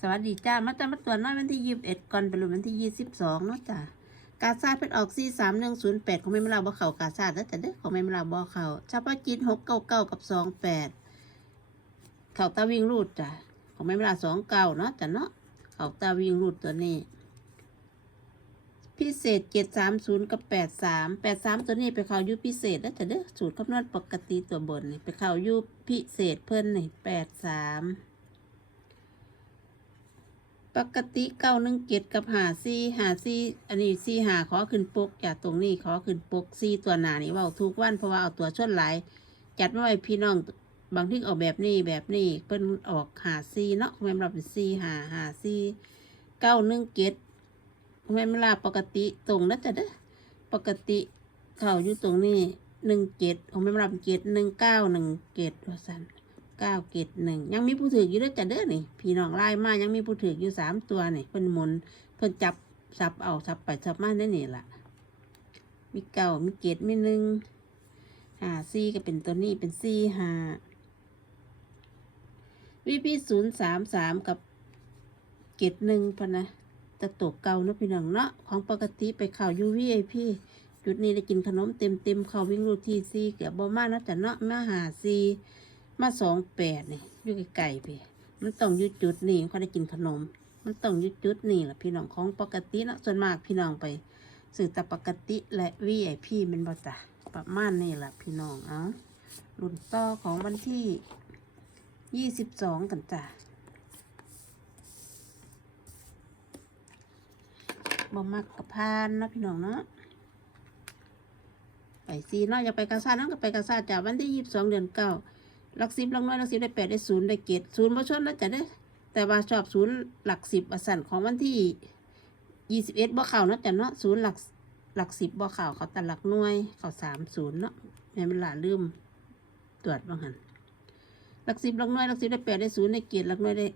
สวัสดีจ้า มาจ้ามาตรวน้อยวันที่ยี่สิบเอ็ดก่อนไปลุ้นวันที่ยี่สิบสองเนาะจ้ากาซาเป็นออกสี่สามหนึ่งศูนย์แปดของแม่มลาบ่เข่ากาซาแล้วแต่เด้อของแม่มลาบ่เข่าชาปาจิตหกเก้าเก้ากับสองแปดเข่าตาวิ่งรูดจ้ะของแม่มลาสองเก้าเนาะจ้ะเนาะเข่าตาวิ่งรูดตัวนี้ พิเศษเจ็ดสามศูนย์กับแปดสามแปดสามตัวนี้ไปเข้ายุพิเศษแล้วแต่เด้อสูตรคำนวณปกติตัวบนนี่ไปเข้ายุพิเศษเพิ่นนี่แปดสาม ปกติเก้าหนึ่งเกตกับหาซีหาซีอันนี้ซีหาขอขึ้นปกจากตรงนี้ขอขึ้นปกซีตัวหนานี่ว่าทุกวันเพราะว่าเอาตัวชนหลาย จัดมาไว้พี่น้องบางที่ออกแบบนี้แบบนี้เพิ่นออกหาซีเนาะแม่นเราเป็นซีหาหาซีเก้าหนึ่งเกตแม่นเวลาปกติตรงนะจ๊ะเด้อปกติเขาอยู่ตรงนี้หนึ่งเกตของแม่นเราเป็นเกตหนึ่งเก้าหนึ่งเกตว่าสัน เก้าเกตหนึ่งยังมีผู้ถืออยู่ด้วยจ้ะเด้อนี่พี่น้องไล่มายังมีผู้ถืออยู่สามตัวนี่เพิ่นหมุนเพิ่นจับสับเอาสับไปสับมาได้นี่ล่ะมีเก้ามีเกตมีหนึ่งหาซีก็เป็นตัวนี้เป็นซีหาวีพีศูนย์สามสามกับเกตหนึ่งพะนะแตะตกเก่าเนาะพี่น้องเนาะของปกติไปข่าวยูวีไอพีจุดนี้ได้กินขนมเต็มเต็มเขาวิ่งรูทีซีเกือบบ่มาเนาะจ้ะเนาะมาหาซี มาสองแปดนี่อยู่ไกลๆพี่ มันต้องอยุดจุดนี่เขาได้กินขนม มันต้องอยุดจุดนี่แหละพี่น้องของปกตินะส่วนมากพี่น้องไปสื่อแต่ปกติและวีไอพี่มันบ่จ้ะประมาณนี่แหละพี่น้องเอารุ่นต่อของวันที่ยี่สิบสองกันจ้ะบ่มักกับพานนะพี่น้องเนาะไปซีเนาะอยากไปกาซาเนาะก็ไปกาซาจ้ะวันที่ยี่สิบสองเดือนเก้า ลักสิบหลักน้อยหลักสิบได้แปดได้ศูนย์ได้เกตศูนย์บ่ชนแล้วจะได้ แต่ว่าชอบศูนย์หลักสิบอสันของวันที่ยี่สิบเอ็ดบ่เข่าเนาะจ้ะเนาะศูนย์หลักหลักสิบบ่เข่าเขาแต่หลักหน่วยเขาสามศูนย์เนาะแม่เวลาลืมตรวจบ้างหันหลักสิบหลักน้อยหลักสิบได้แปดได้ศูนย์ได้เกตหลักน้อยได้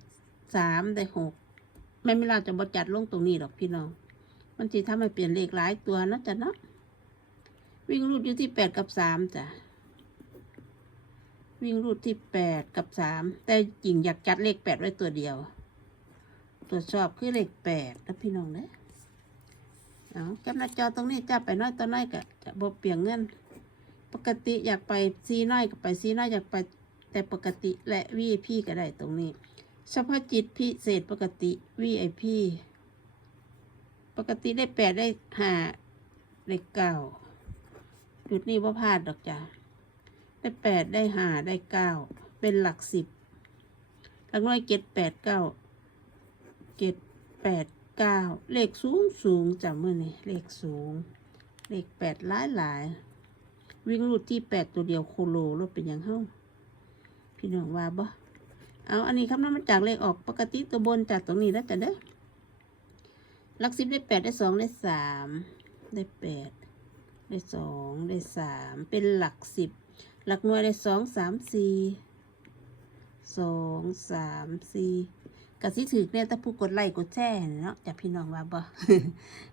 สามได้หกแม่เวลาจะบ่จัดลงตรงนี้หรอกพี่น้อง มันจะทำให้เปลี่ยนเลขหลายตัวเนาะจ้ะเนาะวิ่งรูดอยู่ที่แปดกับสามจ้ะ วิ่งรูดที่แปดกับสามแต่จริงอยากจัดเลขแปดไว้ตัวเดียว ตรวจสอบคือเลขแปดนะพี่น้องเนะเอาแคปหน้าจอตรงนี้จับไปน้อยตัวน้อยก็จะบเปลี่ยนเงิน ปกติอยากไปซีน้อยก็ไปซีน้อยอยากไปแต่ปกติและวีพีก็ได้ตรงนี้เฉพาะจิตพิเศษปกติวีไอพีปกติได้แปดได้ห้าได้เก้าจุดนี้ว่าพลาดดอกจ้า ได้แปดได้ห้าได้เก้าเป็นหลักสิบหลักน้อยเจ็ดแปดเก้าเจ็ดแปดเก้าเลขสูงสูงจำเมื่อนี่เลขสูง เลขแปดหลายหลายวิ่งรูดที่แปดตัวเดียวโคโลรถเป็นอย่างเฮ้าพี่น้องว่าบ่เอาอันนี้คำนวณมาจากเลขออกปกติตัวบนจากตรงนี้แล้วแต่เด้อหลักสิบได้แปดได้สองได้สามได้แปดได้สองได้สามเป็นหลักสิบ หลักหน่วยได้สองสามสี่สองสามสี่กสิถือเนี่ยแต่ผู้กดไลค์กดแชร์เนาะจากพี่น้องว่าบ่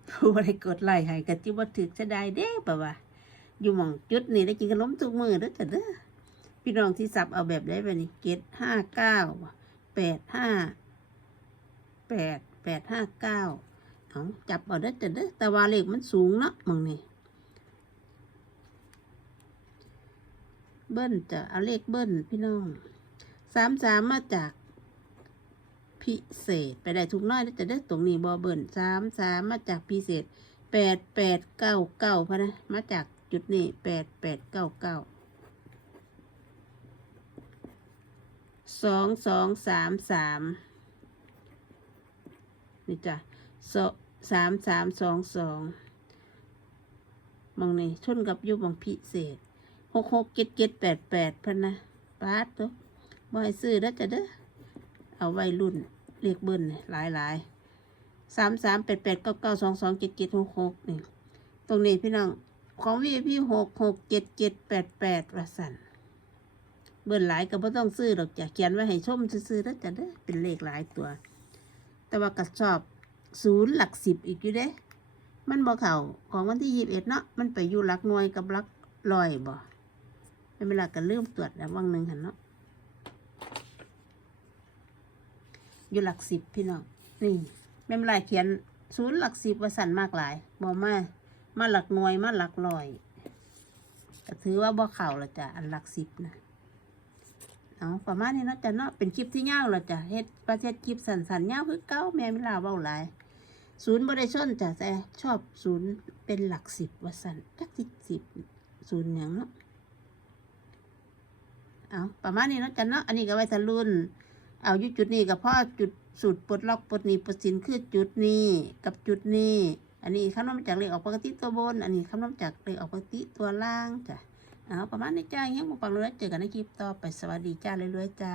ผู้อะไรกดไลค์ให้กะจิบ่ถือจะได้เด้ป่ะวะอยู่หม่องจุดนี่ได้กินขนมทุกมือเด้อจ้ะเด้อพี่น้องที่สับเอาแบบได้แบบนี้เกตห้าเก้าแปดห้าแปดแปดห้าเก้าเอาจับเอาเด้อจ้ะเด้อแต่ว่าเลขมันสูงเนาะมองนี่ เบิ้ลจะเอาเลขเบิ้ลพี่น้องสามสามมาจากพิเศษ ไปได้ทุกน้อยแล้วจะได้ตรงนี้บอเบิ้ลสามสามมาจากพิเศษแปดแปดเก้าเก้าพะนะมาจากจุดนี้แปดแปดเก้าเก้าสองสองสามสามนี่จ้ะสสามสามสองสองมองนี่ชนกับยุบมองพิเศษ หกหกเจ็ดเจ็ดแปดแปดพันนะปาดตัวบ่ให้ซื้อแล้วจะเด้อเอาไว้รุ่นเรียกเบิ้ลนี่หลายหลายสามสามแปดแปดเก้าเก้าสองสองเจ็ดเจ็ดหกหกนี่ตรงนี้พี่น้องของวีพี่หกหกเจ็ดเจ็ดแปดแปดว่าสันเบิ้ลหลายก็บ่ต้องซื้อหรอกจ้ะเขียนไว้ให้ชมซื้อแล้วจะเด้อเป็นเลขหลายตัว แต่ว่ากระสอบศูนย์หลักสิบอีกอยู่เด้ มันบ่เข่าของวันที่ยี่สิบเอ็ดเนาะมันไปอยู่หลักหน่วยกับหลักลอยบ่ เป็นเวลาก็ลืมตรวจแล้ววังหนึ่งหันเนาะอยู่หลักสิบพี่น้องนี่แม่นลายเขียนศูนย์หลักสิบว่าสั่นมากหลายบอกมามาหลักหน่วยมาหลักลอยก็ถือว่าบ่เข่าละจ้ะอันหลักสิบนะเอาประมาณนี้เนาะจ้ะเนาะเป็นคลิปที่ยาวละจ้ะเฮ็ดประเทศคลิปสั้นๆยาวคือเก้าแม่ไม่ลาเว้าหลายศูนย์บ่ได้ชนจ้ะแต่ชอบศูนย์เป็นหลักสิบว่าสั่นจักสิบสิบศูนย์หยังเนาะ เอาประมาณนี้เนาะจ้ะเนาะอันนี้ก็ไว้ทะลุนเอาอยู่จุดนี้กับพ่อจุดสูตรปลดล็อกปลดหนี้ปลดสินคือจุดนี้กับจุดนี้ อันนี้คำนวณมาจากเลขออกปกติตัวบน อันนี้คำนวณจากเลขออกปกติตัวล่างจ้ะเอาประมาณนี้จ้าเงี้ยมุกปังเลยเจอกันในคลิปต่อไปสวัสดีจ้าเรื่อยๆจ้า